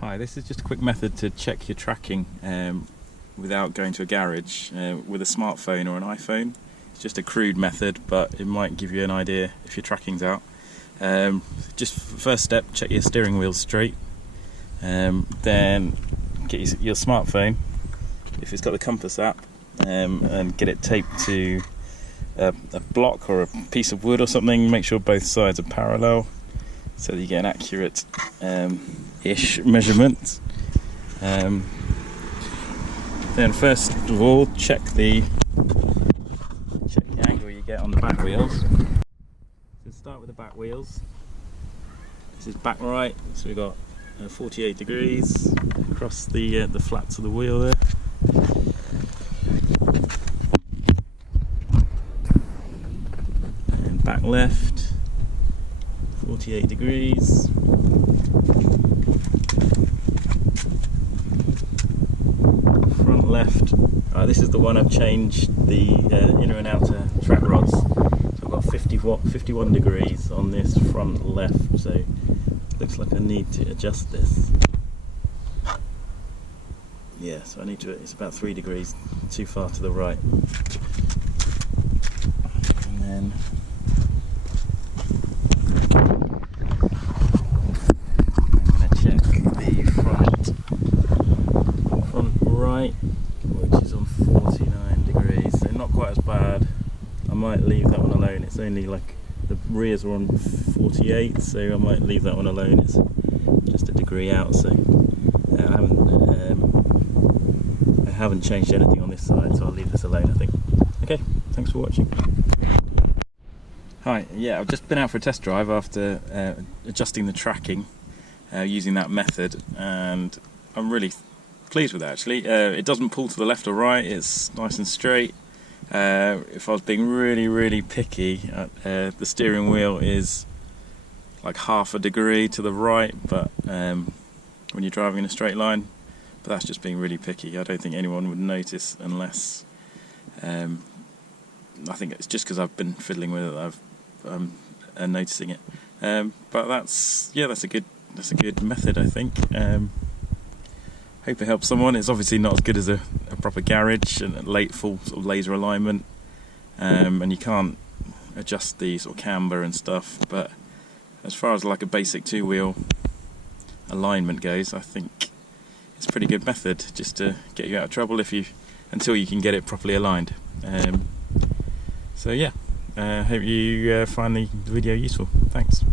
Hi, this is just a quick method to check your tracking without going to a garage with a smartphone or an iPhone. It's just a crude method, but it might give you an idea if your tracking's out. Just first step, check your steering wheel straight. Then get your smartphone, if it's got the compass app, and get it taped to a block or a piece of wood or something. Make sure both sides are parallel so that you get an accurate ish measurement. Then first of all, check the angle you get on the back wheels. So start with the back wheels. This is back right, so we've got 48 degrees across the flats of the wheel there. And back left, 48 degrees. Front left, this is the one I've changed the inner and outer track rods. So I've got 51 degrees on this front left, so looks like I need to adjust this. Yeah, so I need to, it's about 3 degrees too far to the right. And then I'm going to check the front right, which is on 49 degrees, so not quite as bad. I might leave that one alone. It's only like the rears are on 48, so I might leave that one alone. It's just a degree out, so I haven't changed anything on this side, so I'll leave this alone, I think. Okay, thanks for watching. Hi, yeah, I've just been out for a test drive after adjusting the tracking using that method, and I'm really pleased with it actually. It doesn't pull to the left or right, it's nice and straight. If I was being really picky, the steering wheel is like half a degree to the right, but when you're driving in a straight line, but that's just being really picky. I don't think anyone would notice unless I think it's just because I've been fiddling with it that I'm noticing it. But that's a good method, I think. Hope it helps someone. It's obviously not as good as a proper garage and late full sort of laser alignment, and you can't adjust the sort of camber and stuff, but as far as like a basic two-wheel alignment goes, I think it's a pretty good method just to get you out of trouble until you can get it properly aligned. So yeah, hope you find the video useful. Thanks.